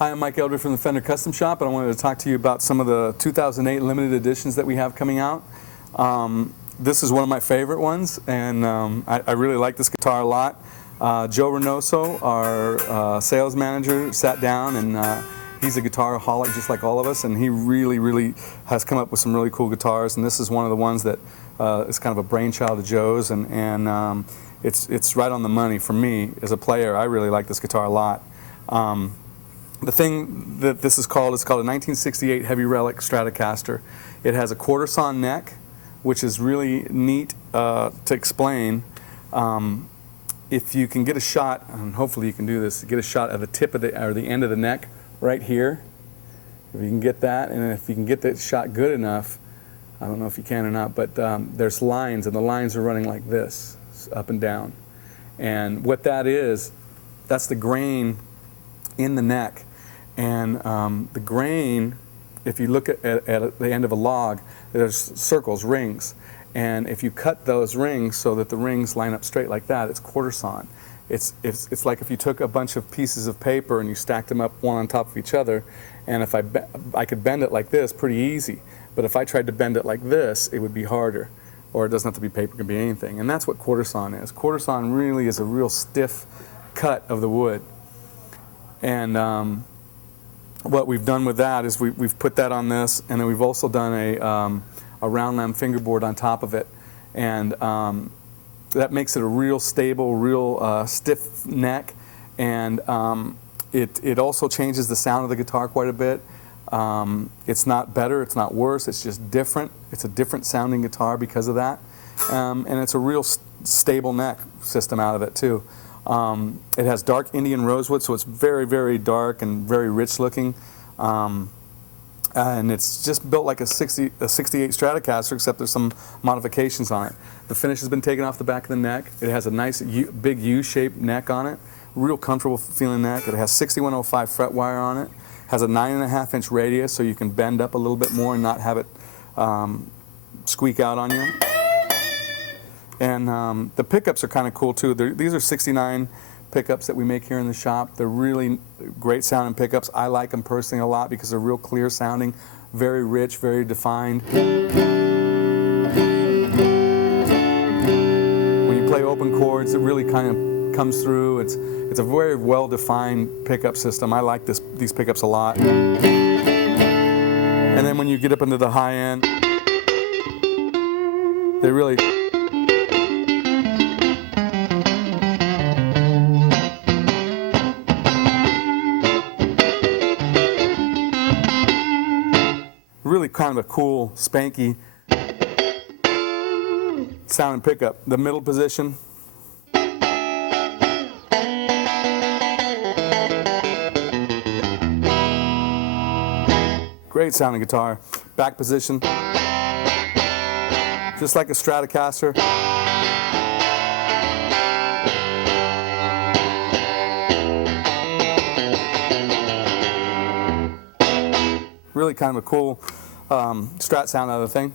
Hi, I'm Mike Eldred from the Fender Custom Shop, and I wanted to talk to you about some of the 2008 limited editions that we have coming out. This is one of my favorite ones, and I really like this guitar a lot. Joe Reynoso, our sales manager, sat down, and he's a guitar-aholic just like all of us, and he really has come up with some really cool guitars, and this is one of the ones that is kind of a brainchild of Joe's, and it's right on the money for me as a player. I really like this guitar a lot. The thing that this is called a 1968 Heavy Relic Stratocaster. It has a quarter sawn neck, which is really neat to explain. If you can get a shot, and hopefully you can do this, get a shot at the tip of or the end of the neck right here. If you can get that, and if you can get that shot good enough, I don't know if you can or not, but there's lines, and the lines are running like this, up and down. And what that is, that's the grain in the neck. And the grain, if you look at the end of a log, there's circles, rings. And if you cut those rings so that the rings line up straight like that, it's quarter sawn. It's like if you took a bunch of pieces of paper and you stacked them up one on top of each other, and if I could bend it like this pretty easy, but if I tried to bend it like this, it would be harder. Or it doesn't have to be paper, it can be anything. And that's what quarter sawn is. Quarter sawn really is a real stiff cut of the wood. And what we've done with that is we've put that on this, and then we've also done a round lamb fingerboard on top of it, and that makes it a real stable, real stiff neck, and it also changes the sound of the guitar quite a bit. It's not better, it's not worse, it's just different. It's a different sounding guitar because of that, and it's a real stable neck system out of it too. It has dark Indian rosewood, so it's very dark and very rich looking. And it's just built like a 68 Stratocaster, except there's some modifications on it. The finish has been taken off the back of the neck. It has a nice big U-shaped neck on it, real comfortable feeling neck. It has 6105 fret wire on it. Has a 9.5-inch radius, so you can bend up a little bit more and not have it squeak out on you. And the pickups are kind of cool too. These are 69 pickups that we make here in the shop. They're really great sounding pickups. I like them personally a lot because they're real clear sounding, very rich, very defined. When you play open chords, it really kind of comes through. It's a very well-defined pickup system. I like these pickups a lot. And then when you get up into the high end, they really kind of a cool, spanky sounding pickup. The middle position, great sounding guitar. Back position, just like a Stratocaster. Really kind of a cool Strat sound out of the thing.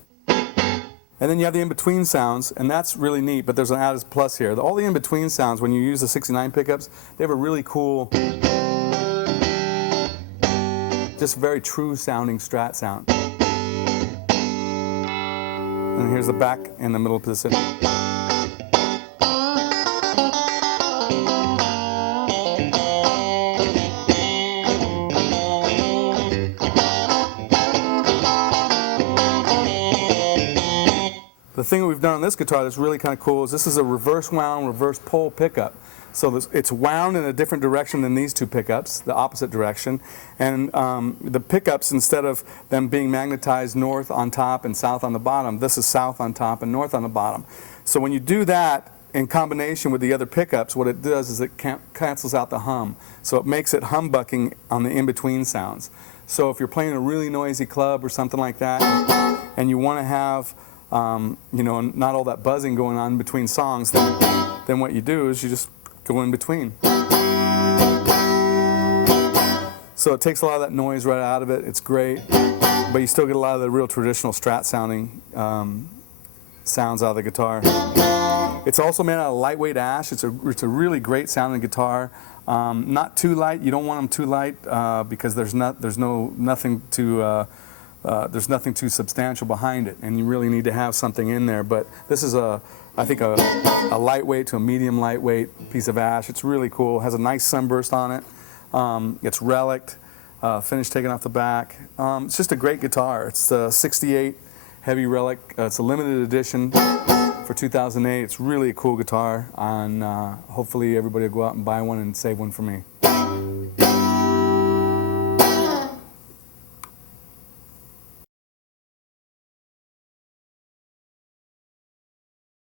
And then you have the in-between sounds, and that's really neat, but there's an added plus here. All the in-between sounds, when you use the 69 pickups, they have a really cool, just very true sounding Strat sound. And here's the back in the middle position. The thing that we've done on this guitar that's really kind of cool is this is a reverse wound, reverse pull pickup. So it's wound in a different direction than these two pickups, the opposite direction. And the pickups, instead of them being magnetized north on top and south on the bottom, this is south on top and north on the bottom. So when you do that in combination with the other pickups, what it does is it cancels out the hum. So it makes it humbucking on the in-between sounds. So if you're playing a really noisy club or something like that, and you want to have you know, not all that buzzing going on between songs, then what you do is you just go in between. So it takes a lot of that noise right out of it. It's great, but you still get a lot of the real traditional Strat sounding sounds out of the guitar. It's also made out of lightweight ash. It's a really great sounding guitar. Not too light. You don't want them too light because there's nothing too substantial behind it, and you really need to have something in there. But this is I think a lightweight to a medium lightweight piece of ash. It's really cool. It has a nice sunburst on it. It's relicked, finish taken off the back. It's just a great guitar. It's the '68 Heavy Relic. It's a limited edition for 2008. It's really a cool guitar, and hopefully everybody will go out and buy one and save one for me.